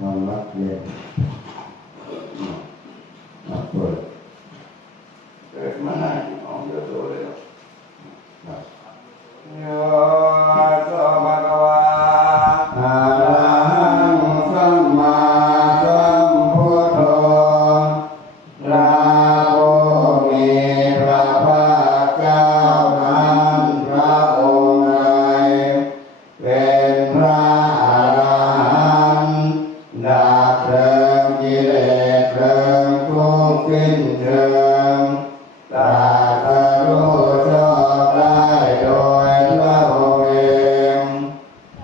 มารับเย็นมาเปิดเปิดมาหน้าของเยอะโตเลยครับ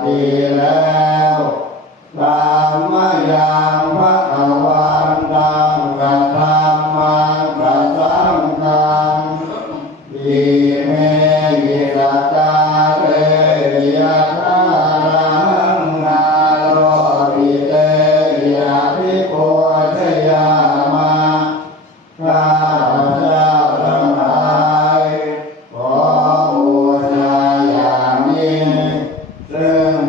ปีแล้ว ดามายา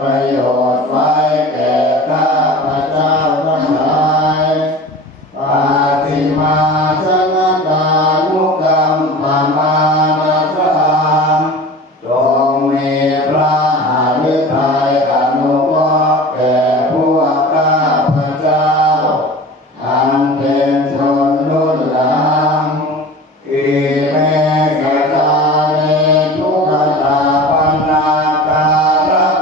ประโยชน์ไว้แก่ข้าพระเจ้าทั้งหปาติมาสนตานกรมามานาสามจงมีพระหฤทัยอนุภาแก่พวกข้าพระเจ้า อันเป็นชนรุ่ลังอีเม